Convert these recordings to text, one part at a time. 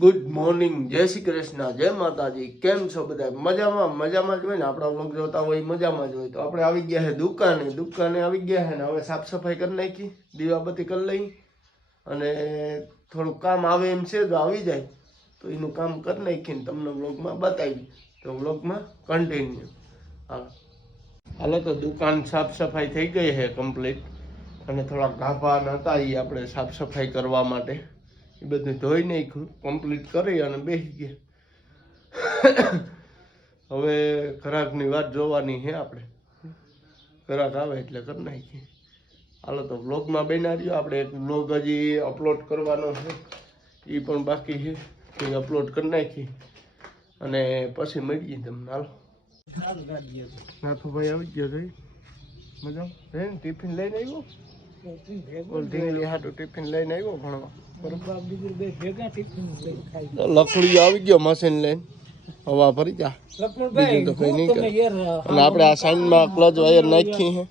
Good morning, જય શ્રી કૃષ્ણ, જય માતાજી. કેમ છો બધા? મજામાં જ હોય ને. આપણા વ્લોગ જોતા હોય મજામાં જ હોય. તો આપણે આવી ગયા છે દુકાને આવી ગયા છે ને હવે સાફ સફાઈ કરી નાખી, દીવાબત્તી કરી લઈ અને થોડુંક કામ આવે એમ છે, તો આવી જાય તો એનું કામ કરી નાખીને તમને વ્લોગમાં બતાવી. તો વ્લોગમાં કન્ટિન્યુ હાલો. તો દુકાન સાફ સફાઈ થઈ ગઈ છે કમ્પ્લીટ અને થોડાક ગાભા નતા એ આપણે સાફ સફાઈ કરવા માટે એ બધું ધોઈ નાખ્યું, કમ્પ્લીટ કરી અને બેસી ગયા. હવે ઘરાકની વાત જોવાની છે આપણે. ઘરાક આવે એટલે કરી નાખીએ. હાલો તો વ્લોગમાં બન્યા રહ્યો. આપણે એક વ્લોગ હજી અપલોડ કરવાનો છે, એ પણ બાકી છે, એ અપલોડ કરી નાખી અને પછી મળીએ તમને. હાલો નાથુભાઈ આવી ગયો જોઈ મજા ટિફિન લઈને આવ્યો. ટિફિન લઈને આવ્યો ભણવા. લખડી આવી ગયો મશીન લઈને, હવા ભરી જા. બીજું તો કઈ નહીં કરે. અને આપણે આ સાઈડમાં ક્લચ વાયર નાખી છે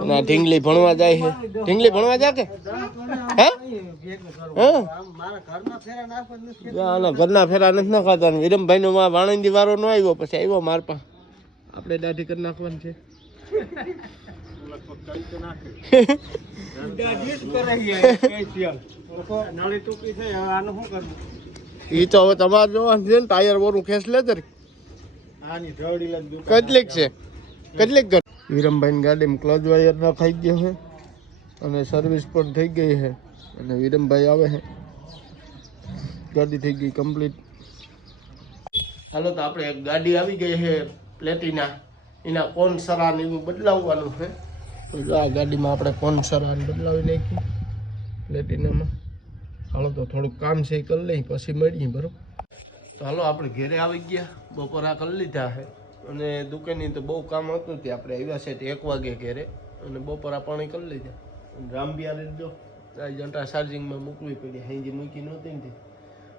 અને આ ઢીંગલી ભણવા જાય છે. ઢીંગલી ભણવા જા કે ઘરના ફેરા નથી નાખાતા. વિરમભાઈ નો વાણંદી વાળો ન આવ્યો, પછી આવ્યો માર પાસે. આપણે દાઢી કરી નાખવાની છે. ઈ તો હવે તમારે જોવાનું છે ને. ટાયર બોરું ખેંચ લે કેટલીક છે, કેટલીક વિરમભાઈ ની ગાડીમાં ક્લચ વાયર ખાઈ ગયો છે અને સર્વિસ પણ થઈ ગઈ છે અને વિરમભાઈ આવે છે. ગાડી થઈ ગઈ કમ્પ્લીટ. હાલો તો આપણે એક ગાડી આવી ગઈ છે પ્લેટિના. એના કોન સરાન એવું બદલાવવાનું છે. તો જો આ ગાડીમાં આપણે કોન સરાન બદલાવી નાખીએ પ્લેટિનામાં. હાલો તો થોડુંક કામ છે એ કરી લઈ, પછી મળીએ બરોબર. તો હાલો આપણે ઘેરે આવી ગયા, બપોરા કરી લીધા છે અને દુકાનની તો બહુ કામ હતું ત્યાં આપણે આવ્યા છે 1 વાગે ઘેરે અને બપોરા પાણી કરી લીધા. રામબિયાને જો જંટા ચાર્જિંગમાં મૂકવી પડી, હાઈજી મૂકી નહોતી ને.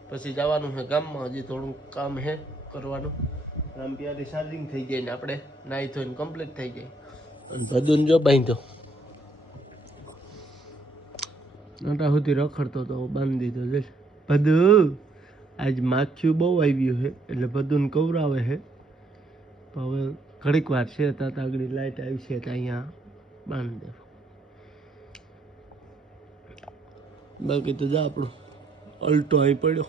પછી જવાનું છે ગામમાં, હજી થોડું કામ છે કરવાનું. રામબિયાની ચાર્જિંગ થઈ જાય ને આપણે નાહી ધોઈને કમ્પ્લીટ થઈ જાય. અને ભદુન જો બાંધો નટા સુધી રખડતો તો બાંધી દીધો છે. ભદુ આજ માખ્યું બહુ આવ્યું છે એટલે ભદુન કવરાવે છે. તો હવે ઘડીક વાર છે, ત્યાં આગળ લાઈટ આવી છે તો અહીંયા બાંધી દેવું. બાકી તો જા આપણો અલ્ટો અહીં પડ્યો.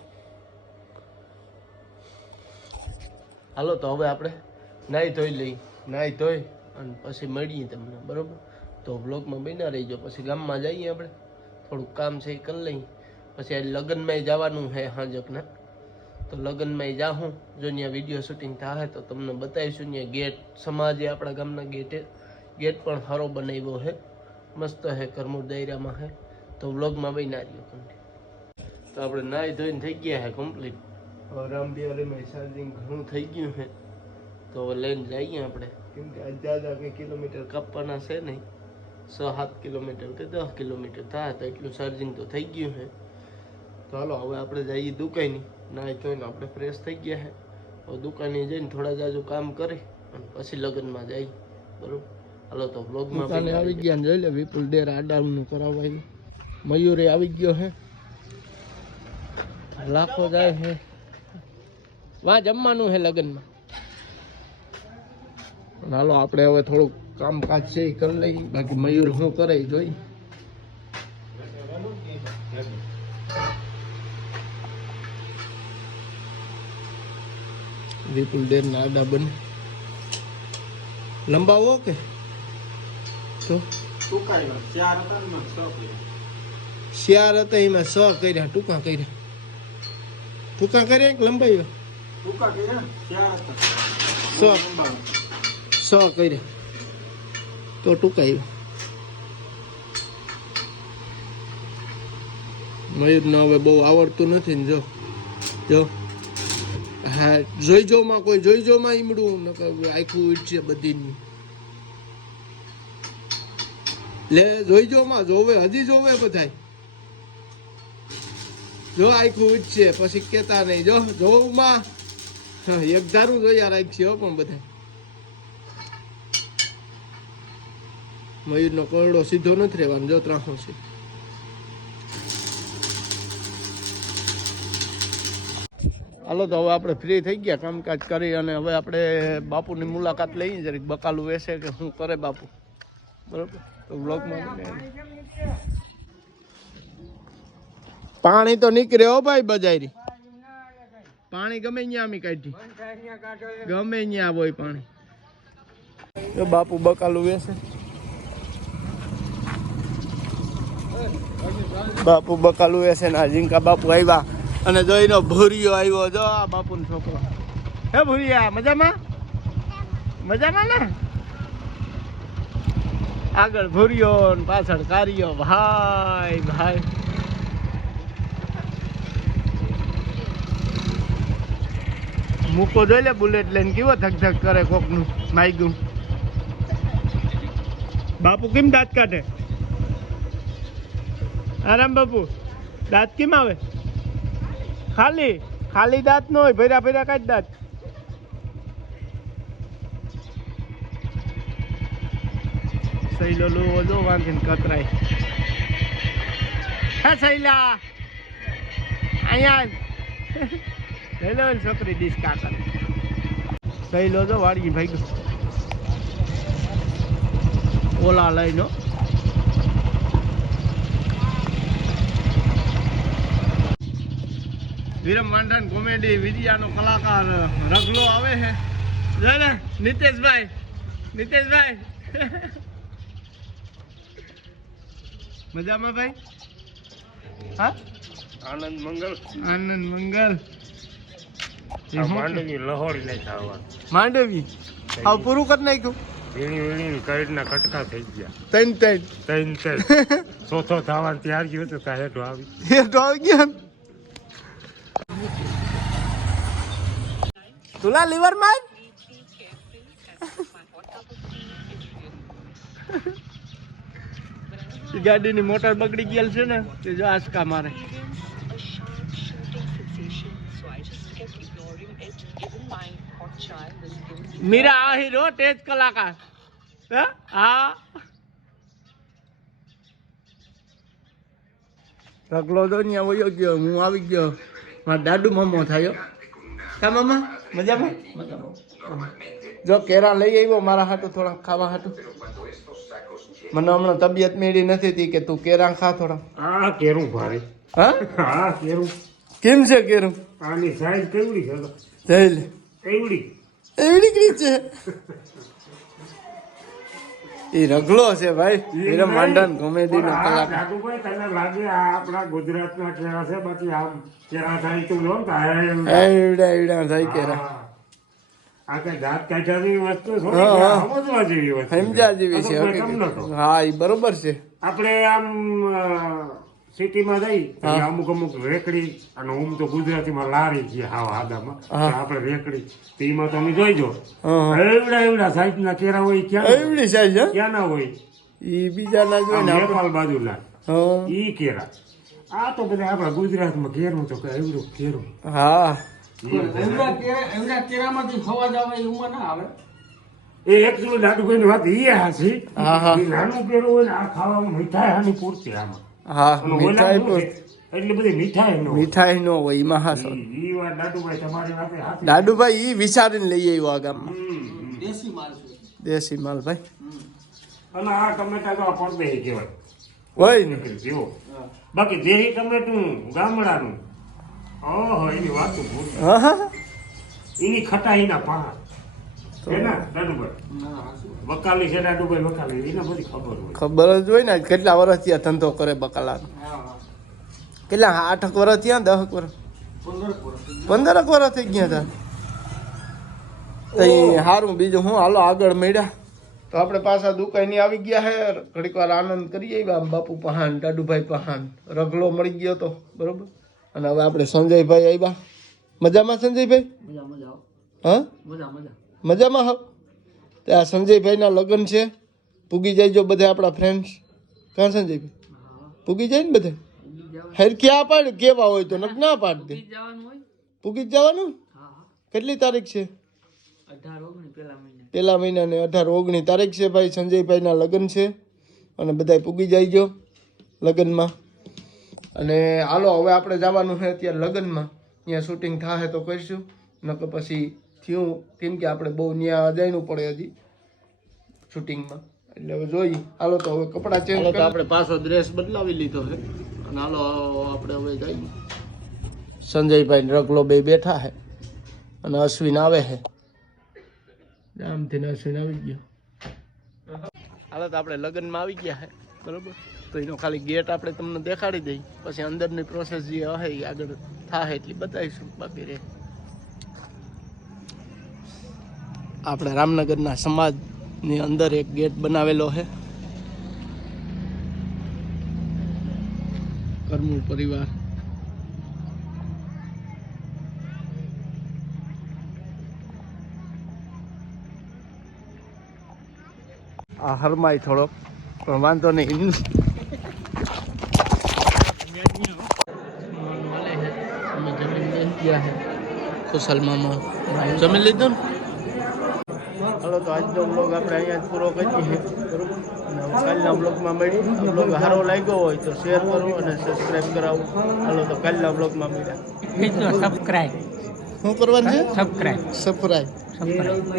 હાલો તો હવે આપણે નાહી ધોઈ લઈ, નાહી ધોઈ અને પછી મળીએ તમને બરોબર. તો વ્લોગમાં બન્યા રહીજો. પછી ગામમાં જઈએ આપણે, થોડુંક કામ છે એ કરી લઈએ. પછી આ લગ્નમાં જવાનું છે હાંજકના. તો લગ્નમાં જાઉં જો ત્યાં વિડીયો શૂટિંગ થાય તો તમને બતાવીશું. ત્યાં ગેટ સમાજે આપણા ગામના ગેટ પણ સારો બનાવ્યો છે, મસ્ત છે, કરમૂર દાયરામાં છે. તો વ્લોગમાં બન્યા રહ્યો. તો આપણે નાહી ધોઈને થઈ ગયા છે કમ્પ્લીટ. હવે રામબિયારીમાં ચાર્જિંગ ઘણું થઈ ગયું છે તો હવે લઈને જઈએ આપણે. કેમ કે આજ્યાદા કંઈ કિલોમીટર કાપવાના છે નહીં, 6-7 કિલોમીટર કે 10 કિલોમીટર થાય તો એટલું ચાર્જિંગ તો થઈ ગયું છે. તો હાલો હવે આપણે જઈએ દુકાને. નાહી ધોઈને આપણે ફ્રેશ થઈ ગયા છે. હવે દુકાને જઈને થોડા જાજુ કામ કરી અને પછી લગ્નમાં જઈએ બરોબર. હાલો તો વ્લોગમાં આવી ગયા ને જોઈ લે. વિપુલ ડેર આડામનું કરાવવાનું. મયુરે આવી ગયો છે, લાખો જાય છે. વાં જમવાનું છે લગ્નમાં. હાલો આપણે હવે થોડુંક કામકાજ છે એ કરી લઈએ. બાકી મયુર શું કરે એ જોઈ. વિપુલ ડેર ના આડા બને લંબાવો કે તો શિયાર હતા એમાં 6 કર્યા, ટૂંકા કર્યા કે લંબાઈ 100 કર્યા તો ટૂંકા આવ્યા. મયુરને હવે બહુ આવડતું નથી ને. જો હા જોઈજોમાં કોઈ જોઈજોમાં ઈમડું આખું ઈટશે બધી લે. જોઈજોમાં જોવે, હજી જોવે બધાય. જો આખું ઈટશે પછી કેતા નહીં. જો જોવામાં એક ધારું જોયા રાખશે પણ બધા. મયુરનો કોરડો સીધો નથી રહેવાનો, જો ત્રાસો છે. હાલો તો હવે આપણે ફ્રી થઈ ગયા કામકાજ કરી અને હવે આપણે બાપુની મુલાકાત લઈએ જરીક બકાલું વેસે કે શું કરે બાપુ, બરોબર? તો બ્લોગમાં પાણી તો નીકળે હો ભાઈ બજારી, પાણી ગમે ત્યાં અમે કાઢી, ગમે ત્યાં હોય પાણી. જો બાપુ બકાલું વેસે, બાપુ બકાલું વેસે ને ઝીંકા બાપુ આવ્યા અને જો એનો ભૂરિયો આવ્યો. જો આ બાપુનો છોકરો, હે ભૂરિયા મજામાં? મજામાં ને? આગળ ભૂરિયો ને પાછળ કારિયો. ભાઈ ભાઈ મૂકો જોઈ લે બુલેટ લઈને કેવો ધક ધક કરે કોકનું માયગું. બાપુ કેમ દાંત કાઢે? આરામ બાપુ, દાંત કેમ આવે? ખાલી ખાલી દાંત ન હોય, ભર્યા ભર્યા કાઢ દાંત. સૈલો લો જો વાંધીને કતરાય. હે સૈલા અહીંયા સૈલો છોકરી ડીશ કાકા સૈલો જો વાળી ભાઈ ઓલા લઈને. વિરમ વાંઢાન કોમેડી વિડિયાનો કલાકાર રગલો આવે છે. જો ને નીતેશભાઈ, નીતેશભાઈ મજામાં ભાઈ? હા આનંદ મંગલ, આનંદ મંગલ. માંડવી લહોડી નહીં ખાવાનું, માંડવી આવ પૂરું કરી નાખ્યું. વીણી વીણી કઈડના કટકા થઈ ગયા. ત્રણ ત્રણ ચોથો થવાનું ત્યાર ગયો તો હેઠો આવી ગયા. તુલા લીવર માર ગાડીની મોટર બગડી ગયેલ છે ને તે જો આસકા મારે. મીરા આ હીરો તેજ કલાકાર. હા રગલો તો ત્યાં વયો ગયો, હું આવી ગયો. મારા દાદુ મામો થયો. કા મામા મજામાં? જો કેરા લઈ આવ્યો મારા હાટું થોડા ખાવા હાટું. મને હમણાં તબિયત મેળી નથી હતી કે તું કેરા ખા થોડા. આ કેરું ભારે. હા હા કેરું કેમ છે કેરું? આની સાઈઝ કેવડી છે? જઈ લે એવડી એવડી કરી છે. એ રગલો છે ભાઈ, વિરમ વાંઢાન કોમેડી નો કલાકાર. દાદુભાઈ તને લાગે આ આપણા ગુજરાતના કેરા છે? બાકી આમ કેરા થાય તું લો એવડા એવડા થાય કેરા. આ કઈ જાત કાઢવાની વસ્તુ હા, સમજવા જેવી વસ્તુ, સમજા જેવી છે. હા એ બરોબર છે. આપણે આમ સિટીમાં જઈ અમુક અમુક રેકડી અને હું તો ગુજરાતીમાં લારી છે હાવ આદામાં, આપણે રેકડી તેમાં તમે જોઈજો એવડા એવડા સાઈઝ ના કેરા હોય. ક્યાં એવડી સાઈઝ ક્યાં ના હોય? ઈ બીજા ના જોઈ ને નેપાળ બાજુના ઈ કેરા. આ તો બધા આપણા ગુજરાતમાં કેરું તો એવડું કેરું. હા એ એકચુઅલી દાદુભાઈ ની વાત એ હાસી. નાનું કેરું હોય ને આ ખાવામાં મીઠાઈ હાની પૂરતી આમાં. હા મીઠાઈ તો એટલી બધી મીઠાઈ નો હોય એમાં. હા સર ઈ વાત દાદુભાઈ તમારી વાત હાચી. દાદુભાઈ ઈ વિચારીને લઈ આવ્યો આ ગામમાં. દેશી માલ ભાઈ. અને આ ટમેટા તો પડદે કહેવાય હોય ને જેવો. બાકી દેશી ટમેટું ગામડાનું ઓહો એની વાત એની ખટાઈના પહાડ છે ને દાદુભાઈ. બકાલી છે દાદુભાઈ, બકાલી એને બધી ખબર હોય. ખબર જ હોય ને. કેટલા વર્ષ થયા ધંધો કરે બકાલાનો? કેટલા 8 વર્ષ થયા? 10 વર્ષ? 15 વર્ષ થઈ ગયા હતા. સારું બીજું હું હાલો આગળ મળ્યા તો આપણે પાછા દુકાને આવી ગયા હે. ઘડીક વાર આનંદ કરી આવ્યા. બાપુ પહાણ, દાદુભાઈ પહાણ, રગલો મળી ગયો તો બરોબર. અને હવે આપણે સંજયભાઈ આવ્યા. મજામાં સંજયભાઈ? હા મજામાં. હા ત્યાં સંજયભાઈના લગ્ન છે, પૂગી જાય જો બધા આપણા ફ્રેન્ડ્સ. કાં સંજયભાઈ પૂગી જાય ને બધા? હેર ક્યાં પાડ કેવા હોય તો નક ના પાડ દે. પૂગી જ જવાનું. કેટલી તારીખ છે? 1 મહિનાની 18-19 તારીખ છે ભાઈ. સંજયભાઈના લગ્ન છે અને બધા પૂગી જાય જો લગ્નમાં. અને હાલો હવે આપણે જવાનું છે અત્યારે લગ્નમાં. ત્યાં શૂટિંગ થાય તો કરીશું, નકર પછી થયું કેમ કે આપણે બહુ ત્યાં જઈનું પડે હજી શૂટિંગમાં, એટલે હવે જોઈએ. હાલો તો હવે કપડાં ચેન્જ તો આપણે પાછો ડ્રેસ બદલાવી લીધો છે અને હાલો આપણે હવે જઈએ. સંજયભાઈ રગલો બે બેઠા છે અને અશ્વિન આવે છે, આમથી અશ્વિન આવી ગયો. હાલો તો આપણે લગ્નમાં આવી ગયા છે બરોબર, તો એનો ખાલી ગેટ આપણે તમને દેખાડી દઈએ, પછી અંદરની પ્રોસેસ જે હશે એ આગળ થાય એટલી બતાવીશું. બાકી રે આપણે રામનગરના સમાજની અંદર એક ગેટ બનાવેલો છે, કરમૂળ પરિવાર. આ હરમાય થોડોક પણ વાંધો નહીં. ખુશાલ મામા જમી લીધું ને. હાલો તો આજનો બ્લોગ આપણે અહીંયા પૂરો કરીએ છીએ બરોબર, અને કાલના બ્લોગમાં મળીએ. બ્લોગ સારો લાગ્યો હોય તો શેર કરો અને સબસ્ક્રાઈબ કરાવો. હાલો તો કાલના બ્લોગમાં મળ્યા. સબસ્ક્રાઇબ શું કરવાનું છે? સબસ્ક્રાઈબ.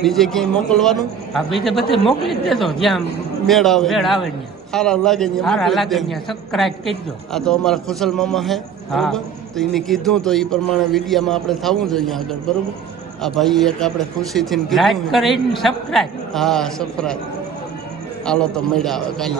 બીજે ક્યાંય મોકલવાનું? બીજે બધે મોકલી જ દેજો, જ્યાં મેળ આવે ને સારા લાગે સબસ્ક્રાઇબ કરી દો. આ તો અમારા ખુશાલ મામા છે બરોબર, તો એને કીધું તો એ પ્રમાણે વિડીયામાં આપણે થવું જોઈએ આગળ બરોબર. આ ભાઈ એક આપણે ખુશીથી લાઈક કીધું. કરીને સબસ્ક્રાઇબ. હા સબસ્ક્રાઈબ. હાલો તો મળ્યા હવે કાલે.